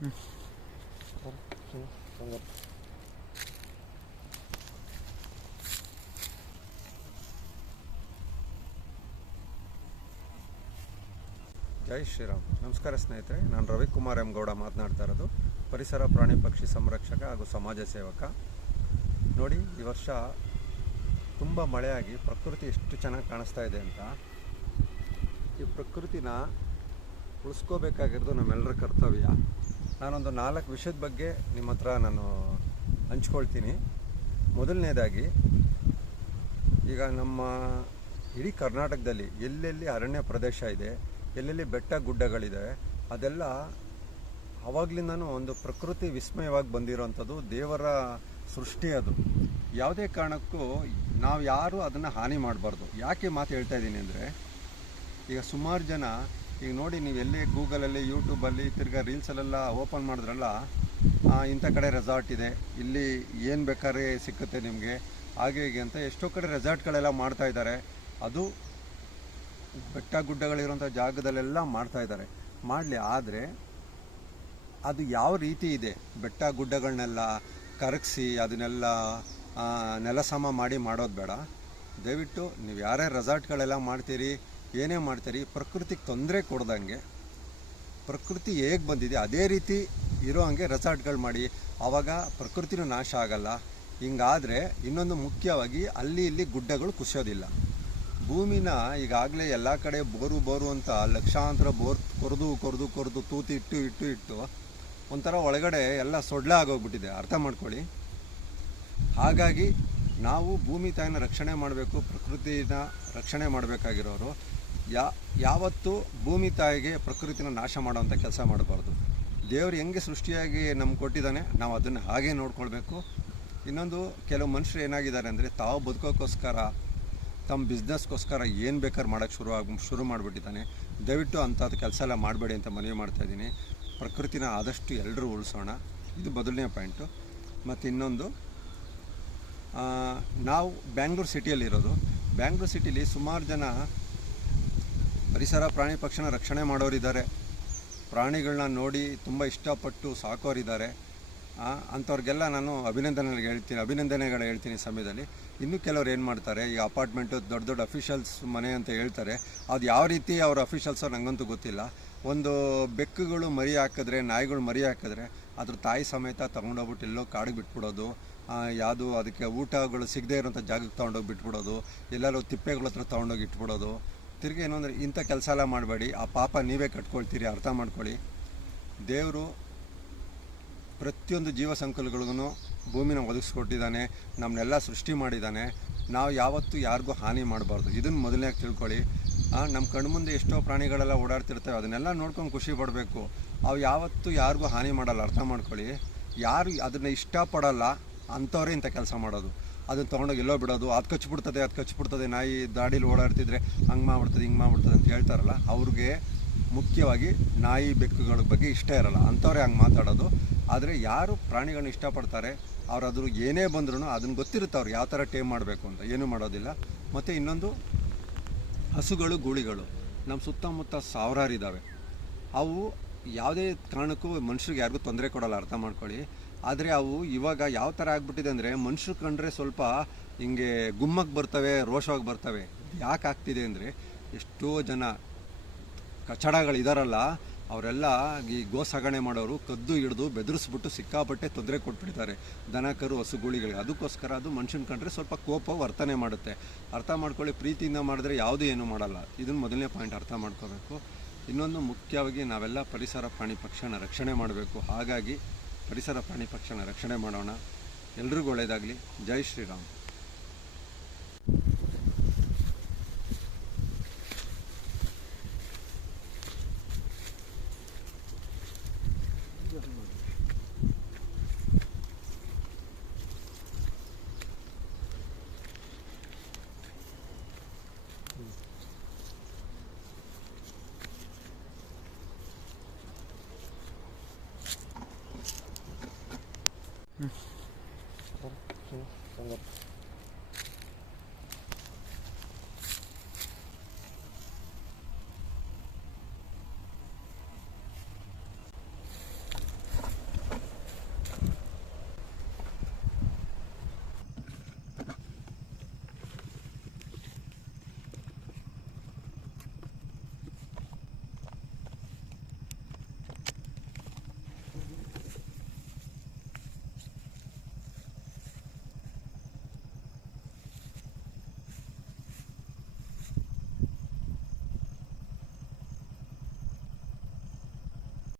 ಜೈ ಶ್ರೀರಾಮ್. ನಮಸ್ಕಾರ ಸ್ನೇಹಿತರೆ, ನಾನು ರವಿಕುಮಾರ್ ಎಂ ಗೌಡ ಮಾತನಾಡ್ತಾ ಇರೋದು. ಪರಿಸರ, ಪ್ರಾಣಿ, ಪಕ್ಷಿ ಸಂರಕ್ಷಕ ಹಾಗೂ ಸಮಾಜ ಸೇವಕ. ನೋಡಿ, ಈ ವರ್ಷ ತುಂಬ ಮಳೆಯಾಗಿ ಪ್ರಕೃತಿ ಎಷ್ಟು ಚೆನ್ನಾಗಿ ಕಾಣಿಸ್ತಾ ಇದೆ ಅಂತ. ಈ ಪ್ರಕೃತಿನ ಉಳಿಸ್ಕೋಬೇಕಾಗಿರೋದು ನಮ್ಮೆಲ್ಲರ ಕರ್ತವ್ಯ. ನಾನೊಂದು ನಾಲ್ಕು ವಿಷಯದ ಬಗ್ಗೆ ನಿಮ್ಮ ಹತ್ರ ನಾನು ಹಂಚ್ಕೊಳ್ತೀನಿ. ಮೊದಲನೇದಾಗಿ, ಈಗ ನಮ್ಮ ಇಡೀ ಕರ್ನಾಟಕದಲ್ಲಿ ಎಲ್ಲೆಲ್ಲಿ ಅರಣ್ಯ ಪ್ರದೇಶ ಇದೆ, ಎಲ್ಲೆಲ್ಲಿ ಬೆಟ್ಟ ಗುಡ್ಡಗಳಿದೆ, ಅದೆಲ್ಲ ಆವಾಗಲಿಂದನು ಒಂದು ಪ್ರಕೃತಿ ವಿಸ್ಮಯವಾಗಿ ಬಂದಿರೋವಂಥದ್ದು ದೇವರ ಸೃಷ್ಟಿ ಅದು. ಯಾವುದೇ ಕಾರಣಕ್ಕೂ ನಾವು ಯಾರು ಅದನ್ನು ಹಾನಿ ಮಾಡಬಾರ್ದು. ಯಾಕೆ ಮಾತು ಹೇಳ್ತಾ ಇದ್ದೀನಿ ಅಂದರೆ, ಈಗ ಸುಮಾರು ಜನ ಈಗ ನೋಡಿ ನೀವು ಎಲ್ಲೇ ಗೂಗಲಲ್ಲಿ, ಯೂಟ್ಯೂಬಲ್ಲಿ ತಿರ್ಗಾ ರೀಲ್ಸಲ್ಲೆಲ್ಲ ಓಪನ್ ಮಾಡಿದ್ರಲ್ಲ ಇಂಥ ಕಡೆ ರೆಸಾರ್ಟ್ ಇದೆ. ಇಲ್ಲಿ ಏನು ಬೇಕಾದ್ರೆ ಸಿಕ್ಕುತ್ತೆ ನಿಮಗೆ. ಹಾಗೆ ಹೀಗೆ ಅಂತ ಎಷ್ಟೋ ಕಡೆ ರೆಸಾರ್ಟ್ಗಳೆಲ್ಲ ಮಾಡ್ತಾ ಇದ್ದಾರೆ. ಅದು ಬೆಟ್ಟ ಗುಡ್ಡಗಳಿರುವಂಥ ಜಾಗದಲ್ಲೆಲ್ಲ ಮಾಡ್ತಾ ಇದ್ದಾರೆ. ಮಾಡಲಿ ಆದರೆ ಅದು ಯಾವ ರೀತಿ ಇದೆ? ಬೆಟ್ಟ ಗುಡ್ಡಗಳನ್ನೆಲ್ಲ ಕರಗಿಸಿ ಅದನ್ನೆಲ್ಲ ನೆಲಸಮ ಮಾಡಿ ಮಾಡೋದು ಬೇಡ. ದಯವಿಟ್ಟು ನೀವು ಯಾರೇ ರೆಸಾರ್ಟ್ಗಳೆಲ್ಲ ಮಾಡ್ತೀರಿ ಏನೇ ಮಾಡ್ತಾರೆ, ಪ್ರಕೃತಿಗೆ ತೊಂದರೆ ಕೊಡ್ದಂಗೆ, ಪ್ರಕೃತಿ ಹೇಗೆ ಬಂದಿದೆ, ಅದೇ ರೀತಿ ಇರೋ ಹಂಗೆ ರೆಸಾರ್ಟ್ಗಳು ಮಾಡಿ. ಆವಾಗ ಪ್ರಕೃತಿನೂ ನಾಶ ಆಗಲ್ಲ. ಹಿಂಗಾದರೆ ಇನ್ನೊಂದು ಮುಖ್ಯವಾಗಿ ಅಲ್ಲಿ ಇಲ್ಲಿ ಗುಡ್ಡಗಳು ಕುಸಿಯೋದಿಲ್ಲ ಭೂಮಿನ ಈಗಾಗಲೇ ಎಲ್ಲ ಕಡೆ ಬೋರು ಬೋರು ಅಂತ ಲಕ್ಷಾಂತರ ಬೋರ್ ಕೊರೆದು ಕೊರೆದು ಕೊರೆದು ತೂತಿ ಇಟ್ಟು ಇಟ್ಟು ಇಟ್ಟು ಒಂಥರ ಒಳಗಡೆ ಎಲ್ಲ ಸೊಡ್ಲೆ ಆಗೋಗ್ಬಿಟ್ಟಿದೆ. ಅರ್ಥ ಮಾಡ್ಕೊಳ್ಳಿ. ಹಾಗಾಗಿ ನಾವು ಭೂಮಿ ತಾಯಿನ ರಕ್ಷಣೆ ಮಾಡಬೇಕು, ಪ್ರಕೃತಿನ ರಕ್ಷಣೆ ಮಾಡಬೇಕಾಗಿರೋರು. ಯಾ, ಯಾವತ್ತೂ ಭೂಮಿ ತಾಯಿಗೆ ಪ್ರಕೃತಿನ ನಾಶ ಮಾಡೋವಂಥ ಕೆಲಸ ಮಾಡಬಾರ್ದು. ದೇವರು ಹೆಂಗೆ ಸೃಷ್ಟಿಯಾಗಿ ನಮ್ಗೆ ಕೊಟ್ಟಿದ್ದಾನೆ, ನಾವು ಅದನ್ನು ಹಾಗೆ ನೋಡ್ಕೊಳ್ಬೇಕು. ಇನ್ನೊಂದು, ಕೆಲವು ಮನುಷ್ಯರು ಏನಾಗಿದ್ದಾರೆ ಅಂದರೆ ತಾವು ಬದುಕೋಕ್ಕೋಸ್ಕರ, ತಮ್ಮ ಬಿಸ್ನೆಸ್ಗೋಸ್ಕರ ಏನು ಬೇಕಾದ್ರೆ ಮಾಡೋಕ್ಕೆ ಶುರು ಆಗಿ, ಶುರು ಮಾಡಿಬಿಟ್ಟಿದ್ದಾನೆ. ದಯವಿಟ್ಟು ಅಂಥದ್ದು ಕೆಲಸ ಎಲ್ಲ ಮಾಡಬೇಡಿ ಅಂತ ಮನವಿ ಮಾಡ್ತಾಯಿದ್ದೀನಿ ಪ್ರಕೃತಿನ ಆದಷ್ಟು ಎಲ್ಲರೂ ಉಳಿಸೋಣ. ಇದು ಮೊದಲನೇ ಪಾಯಿಂಟು. ಮತ್ತು ಇನ್ನೊಂದು ನಾವು ಬ್ಯಾಂಗ್ಳೂರು ಸಿಟಿಯಲ್ಲಿರೋದು. ಬ್ಯಾಂಗ್ಳೂರು ಸಿಟಿಲಿ ಸುಮಾರು ಜನ ಪರಿಸರ ಪ್ರಾಣಿ ಪಕ್ಷಿನ ರಕ್ಷಣೆ ಮಾಡೋರಿದ್ದಾರೆ. ಪ್ರಾಣಿಗಳನ್ನ ನೋಡಿ ತುಂಬ ಇಷ್ಟಪಟ್ಟು ಸಾಕೋರಿದ್ದಾರೆ. ಅಂಥವ್ರಿಗೆಲ್ಲ ನಾನು ಅಭಿನಂದನೆಗಳು ಹೇಳ್ತೀನಿ ಅಭಿನಂದನೆಗಳು ಹೇಳ್ತೀನಿ ಸಮಯದಲ್ಲಿ. ಇನ್ನೂ ಕೆಲವ್ರು ಏನು ಮಾಡ್ತಾರೆ, ಈ ಅಪಾರ್ಟ್ಮೆಂಟು ದೊಡ್ಡ ದೊಡ್ಡ ಅಫಿಷಿಯಲ್ಸ್ ಮನೆ ಅಂತ ಹೇಳ್ತಾರೆ. ಅದು ಯಾವ ರೀತಿ ಅವ್ರ ಅಫಿಷಿಯಲ್ಸೋ ನನಗಂತೂ ಗೊತ್ತಿಲ್ಲ. ಒಂದು ಬೆಕ್ಕುಗಳು ಮರಿ ಹಾಕಿದ್ರೆ, ನಾಯಿಗಳು ಮರಿ ಹಾಕಿದ್ರೆ, ಅದ್ರ ತಾಯಿ ಸಮೇತ ತೊಗೊಂಡೋಗ್ಬಿಟ್ಟು ಎಲ್ಲೋ ಕಾಡಿಗೆ ಬಿಟ್ಬಿಡೋದು ಯಾವುದು ಅದಕ್ಕೆ ಊಟಗಳು ಸಿಗದೇ ಇರೋಂಥ ಜಾಗಕ್ಕೆ ತೊಗೊಂಡೋಗಿ ಬಿಟ್ಬಿಡೋದು, ಎಲ್ಲರೂ ತಿಪ್ಪೆಗಳ ಹತ್ರ ತೊಗೊಂಡೋಗಿ ಇಟ್ಬಿಡೋದು ತಿರ್ಗಿ ಏನಂದರೆ ಇಂಥ ಕೆಲಸ ಎಲ್ಲ ಮಾಡಬೇಡಿ, ಆ ಪಾಪ ನೀವೇ ಕಟ್ಕೊಳ್ತೀರಿ, ಅರ್ಥ ಮಾಡ್ಕೊಳ್ಳಿ. ದೇವರು ಪ್ರತಿಯೊಂದು ಜೀವ ಸಂಕುಲಗಳಿಗೂ ಭೂಮಿನ ಒದಗಿಸ್ಕೊಟ್ಟಿದ್ದಾನೆ ನಮ್ಮನ್ನೆಲ್ಲ ಸೃಷ್ಟಿ ಮಾಡಿದ್ದಾನೆ. ನಾವು ಯಾವತ್ತೂ ಯಾರಿಗೂ ಹಾನಿ ಮಾಡಬಾರ್ದು. ಇದನ್ನು ಮೊದಲನೇ ತಿಳ್ಕೊಳ್ಳಿ. ನಮ್ಮ ಕಣ್ಮುಂದೆ ಎಷ್ಟೋ ಪ್ರಾಣಿಗಳೆಲ್ಲ ಓಡಾಡ್ತಿರ್ತವೆ, ಅದನ್ನೆಲ್ಲ ನೋಡ್ಕೊಂಡು ಖುಷಿ ಪಡಬೇಕು. ಅವು ಯಾವತ್ತೂ ಯಾರಿಗೂ ಹಾನಿ ಮಾಡಲ್ಲ, ಅರ್ಥ ಮಾಡ್ಕೊಳ್ಳಿ. ಯಾರು ಅದನ್ನು ಇಷ್ಟಪಡಲ್ಲ, ಅಂಥವ್ರೇ ಇಂಥ ಕೆಲಸ ಮಾಡೋದು. ಅದನ್ನು ತೊಗೊಂಡೋಗಿ ಎಲ್ಲೋ ಬಿಡೋದು. ಅದು ಕಚ್ಚಿಬಿಡ್ತದೆ ಅದು ಕಚ್ಚಿಬಿಡ್ತದೆ ನಾಯಿ ದಾಡೀಲಿ ಓಡಾಡ್ತಿದ್ರೆ ಹಂಗೆ ಮಾಡ್ಬಿಡ್ತದೆ, ಹಿಂಗೆ ಮಾಡ್ಬಿಡ್ತದೆ ಅಂತ ಹೇಳ್ತಾರಲ್ಲ, ಅವ್ರಿಗೆ ಮುಖ್ಯವಾಗಿ ನಾಯಿ ಬೆಕ್ಕುಗಳ ಬಗ್ಗೆ ಇಷ್ಟ ಇರಲ್ಲ. ಅಂಥವ್ರೇ ಹಂಗೆ ಮಾತಾಡೋದು. ಆದರೆ ಯಾರು ಪ್ರಾಣಿಗಳನ್ನ ಇಷ್ಟಪಡ್ತಾರೆ, ಅವ್ರು ಅದ್ರ ಏನೇ ಬಂದ್ರೂ ಅದನ್ನು ಗೊತ್ತಿರುತ್ತೆ ಅವ್ರು ಯಾವ ಥರ ಟೇಮ್ ಮಾಡಬೇಕು ಅಂತ. ಏನೂ ಮಾಡೋದಿಲ್ಲ. ಮತ್ತು ಇನ್ನೊಂದು, ಹಸುಗಳು, ಗೂಳಿಗಳು. ನಮ್ಮ ಸುತ್ತಮುತ್ತ ಸಾವಿರಾರು ಇದ್ದಾವೆ ಅವು ಯಾವುದೇ ಕಾರಣಕ್ಕೂ ಮನುಷ್ಯರಿಗೆ ಯಾರಿಗೂ ತೊಂದರೆ ಕೊಡಲ್ಲ, ಅರ್ಥ ಮಾಡ್ಕೊಳ್ಳಿ. ಆದರೆ ಅವು ಇವಾಗ ಯಾವ ಥರ ಆಗ್ಬಿಟ್ಟಿದೆ ಅಂದರೆ, ಮನುಷ್ಯರು ಕಂಡ್ರೆ ಸ್ವಲ್ಪ ಹಿಂಗೆ ಗುಮ್ಮಕ್ಕೆ ಬರ್ತವೆ, ರೋಷವಾಗಿ ಬರ್ತವೆ. ಯಾಕೆ ಆಗ್ತಿದೆ ಅಂದರೆ, ಎಷ್ಟೋ ಜನ ಕಚಡಗಳಿದಾರಲ್ಲ ಅವರೆಲ್ಲ ಈ ಗೋ ಸಾಗಣೆ ಮಾಡೋರು ಕದ್ದು ಹಿಡಿದು ಬೆದರಿಸ್ಬಿಟ್ಟು ಸಿಕ್ಕಾಪಟ್ಟೆ ತೊಂದರೆ ಕೊಟ್ಬಿಡ್ತಾರೆ. ದನ ಕರು ಹಸುಗಳಿಗೆ ಅದಕ್ಕೋಸ್ಕರ ಅದು ಮನುಷ್ಯನ ಕಂಡ್ರೆ ಸ್ವಲ್ಪ ಕೋಪ, ವರ್ತನೆ ಮಾಡುತ್ತೆ. ಅರ್ಥ ಮಾಡ್ಕೊಳ್ಳಿ, ಪ್ರೀತಿಯಿಂದ ಮಾಡಿದ್ರೆ ಯಾವುದೂ ಏನೂ ಮಾಡಲ್ಲ. ಇದನ್ನು ಮೊದಲನೇ ಪಾಯಿಂಟ್ ಅರ್ಥ ಮಾಡ್ಕೋಬೇಕು. ಇನ್ನೊಂದು ಮುಖ್ಯವಾಗಿ ನಾವೆಲ್ಲ ಪರಿಸರ ಪ್ರಾಣಿ ಪಕ್ಷಿನ ರಕ್ಷಣೆ ಮಾಡಬೇಕು. ಹಾಗಾಗಿ ಪರಿಸರ ಪ್ರಾಣಿ ಪಕ್ಷಿನ ರಕ್ಷಣೆ ಮಾಡೋಣ. ಎಲ್ರಿಗೂ ಒಳ್ಳೆಯದಾಗಲಿ. ಜೈ ಶ್ರೀರಾಮ್. 응. 어, 응.